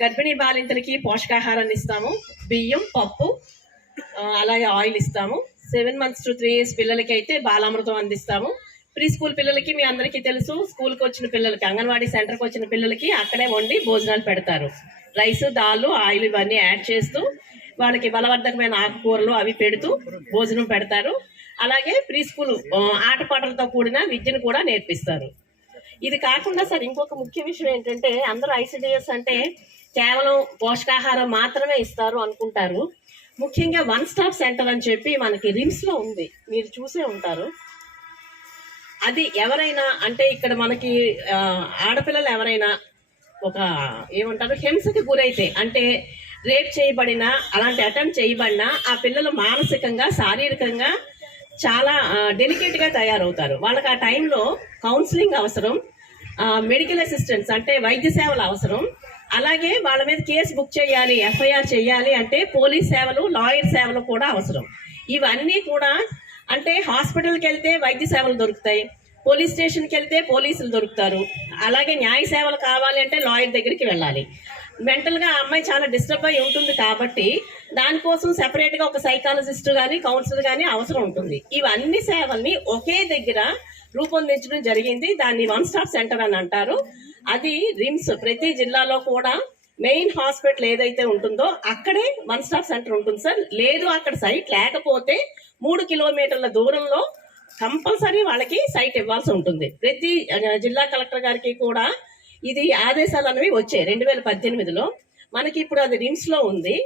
గర్భిణీ బాలింతలకి పోషకాహారాన్ని ఇస్తాము. బియ్యం పప్పు అలాగే ఆయిల్ ఇస్తాము. Seven months to three years పిల్లలకి అయితే బాలామృతం అందిస్తాము. ప్రీ స్కూల్ పిల్లలకి మీ అందరికీ తెలుసు స్కూల్కి వచ్చిన పిల్లలకి అంగన్వాడీ సెంటర్కి వచ్చిన పిల్లలకి అక్కడే వండి భోజనాలు పెడతారు. రైస్ దాళ్ళు ఆయిల్ ఇవన్నీ యాడ్ చేస్తూ వాళ్ళకి బలవర్ధకమైన ఆకుకూరలు అవి పెడుతూ భోజనం పెడతారు. అలాగే ప్రీ స్కూల్ ఆటపాటలతో కూడిన విద్యను కూడా నేర్పిస్తారు. ఇది కాకుండా సార్ ఇంకొక ముఖ్య విషయం ఏంటంటే అందరూ ఐసిడిఎస్ అంటే కేవలం పోషకాహారం మాత్రమే ఇస్తారు అనుకుంటారు. ముఖ్యంగా వన్ స్టాప్ సెంటర్ అని చెప్పి మనకి రిమ్స్లో ఉంది. మీరు చూసే ఉంటారు. అది ఎవరైనా అంటే ఇక్కడ మనకి ఆడపిల్లలు ఎవరైనా ఒక ఏమంటారు హింసకి గురైతే అంటే రేప్ చేయబడిన అలాంటి అటెంప్ట్ చేయబడినా ఆ పిల్లలు మానసికంగా శారీరకంగా చాలా డెలికేట్గా తయారవుతారు. వాళ్ళకి ఆ టైంలో కౌన్సిలింగ్ అవసరం. మెడికల్ అసిస్టెంట్స్ అంటే వైద్య సేవలు అవసరం. అలాగే వాళ్ళ మీద కేసు బుక్ చేయాలి ఎఫ్ఐఆర్ చేయాలి అంటే పోలీస్ సేవలు లాయర్ సేవలు కూడా అవసరం. ఇవన్నీ కూడా అంటే హాస్పిటల్కి వెళ్తే వైద్య సేవలు దొరుకుతాయి. పోలీస్ స్టేషన్కి వెళ్తే పోలీసులు దొరుకుతారు. అలాగే న్యాయ సేవలు కావాలి అంటే లాయర్ దగ్గరికి వెళ్ళాలి. మెంటల్గా ఆ అమ్మాయి చాలా డిస్టర్బ్ అయి ఉంటుంది కాబట్టి దానికోసం సెపరేట్గా ఒక సైకాలజిస్ట్ కానీ కౌన్సిలర్ కానీ అవసరం ఉంటుంది. ఇవన్నీ సేవల్ని ఒకే దగ్గర రూపొందించడం జరిగింది. దాన్ని వన్ స్టాప్ సెంటర్ అని అంటారు. అది రిమ్స్ ప్రతి జిల్లాలో కూడా మెయిన్ హాస్పిటల్ ఏదైతే ఉంటుందో అక్కడే వన్ స్టాప్ సెంటర్ ఉంటుంది సార్. లేదు అక్కడ సైట్ లేకపోతే మూడు కిలోమీటర్ల దూరంలో కంపల్సరీ వాళ్ళకి సైట్ ఇవ్వాల్సి ఉంటుంది. ప్రతి జిల్లా కలెక్టర్ గారికి కూడా ఇది ఆదేశాలు అనేవి వచ్చాయి రెండు వేల పద్దెనిమిదిలో. మనకి ఇప్పుడు అది రిమ్స్లో ఉంది.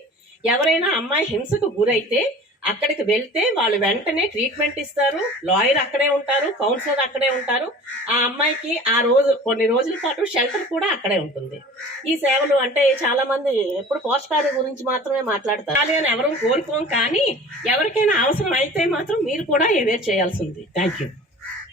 ఎవరైనా అమ్మాయి హింసకు గురైతే అక్కడికి వెళ్తే వాళ్ళు వెంటనే ట్రీట్మెంట్ ఇస్తారు. లాయర్ అక్కడే ఉంటారు కౌన్సిలర్ అక్కడే ఉంటారు. ఆ అమ్మాయికి ఆ రోజు కొన్ని రోజుల పాటు షెల్టర్ కూడా అక్కడే ఉంటుంది. ఈ సేవలు అంటే చాలా మంది ఎప్పుడు పోషకాల గురించి మాత్రమే మాట్లాడతారు. అని ఎవరూ కోరుకోం కానీ ఎవరికైనా అవసరం అయితే మాత్రం మీరు కూడా ఎవేర్ చేయాల్సి ఉంది థ్యాంక్ యూ